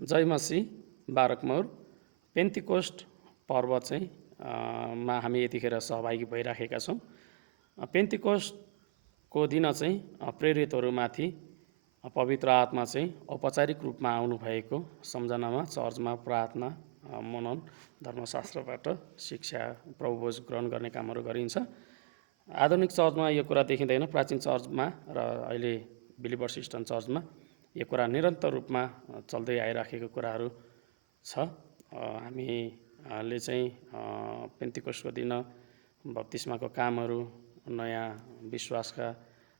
जय मसी बारकमौर पेन्टिकोस्ट पर्व चाहिँ मा हामी यतिखेर सहभागी भइराखेका छौँ। पेन्टिकोस्टको दिन चाहिँ प्रेरितहरूमाथि पवित्र आत्मा चाहिँ औपचारिक रूपमा आउनुभएको सम्झनामा चर्चमा प्रार्थना मनन धर्मशास्त्रबाट शिक्षा प्रभुभोज ग्रहण गर्ने कामहरू गरिन्छ। आधुनिक चर्चमा यो कुरा देखिँदैन, प्राचीन चर्चमा र अहिले बिलिभर्स इस्टर्न चर्चमा यो कुरा निरन्तर रूपमा चल्दै आइराखेको कुराहरू छ। हामीले चाहिँ पेन्टिकोस्टको दिन बप्तिस्माको कामहरू, नयाँ विश्वासका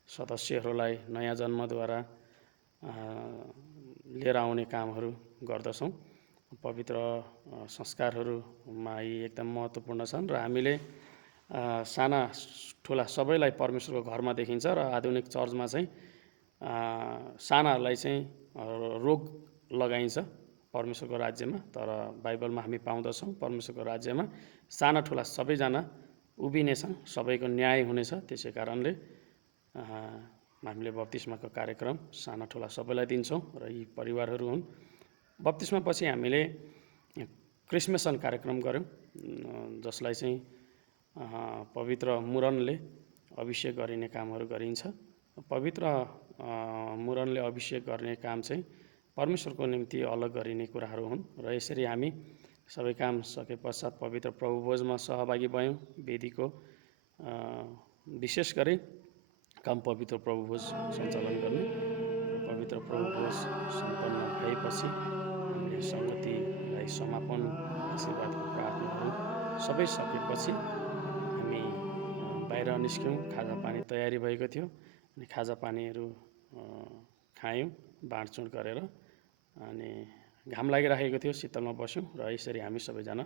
सदस्यहरूलाई नयाँ जन्मद्वारा लिएर आउने कामहरू गर्दछौँ। पवित्र संस्कारहरूमा यी एकदम महत्त्वपूर्ण छन् र हामीले साना ठुला सबैलाई परमेश्वरको घरमा देखिन्छ र आधुनिक चर्चमा चाहिँ सानाहरूलाई चाहिँ रोग लगाइन्छ परमेश्वरको राज्यमा। तर बाइबलमा हामी पाउँदछौँ परमेश्वरको राज्यमा साना ठुला सबैजना उभिनेछन्, सबैको न्याय हुनेछ। त्यसै कारणले हामीले बप्तिस्माको कार्यक्रम साना ठुला सबैलाई दिन्छौँ र यी परिवारहरू हुन्। बप्तिस्मापछि हामीले क्रिसमेसन कार्यक्रम गऱ्यौँ, जसलाई चाहिँ पवित्र मुरनले अभिषेक गरिने कामहरू गरिन्छ। पवित्र मुरनले अभिषेक गर्ने काम चाहिँ परमेश्वरको निम्ति अलग गरिने कुराहरू हुन् र यसरी हामी सबै काम सके पश्चात पवित्र प्रभुभोजमा सहभागी भयौँ। वेदीको विशेष गरी काम पवित्र प्रभुभोज सञ्चालन गर्ने र पवित्र प्रभुभोज सम्पन्न भएपछि हामीले सङ्गतिलाई समापन आशीर्वादको प्रार्थनाहरू सबै सकेपछि हामी बाहिर निस्क्यौँ। खाजा पानी तयारी भएको थियो अनि खाजा पानीहरू खायौँ बाँडचुँड गरेर, अनि घाम लागिराखेको थियो, शीतलमा बस्यौँ र यसरी हामी सबैजना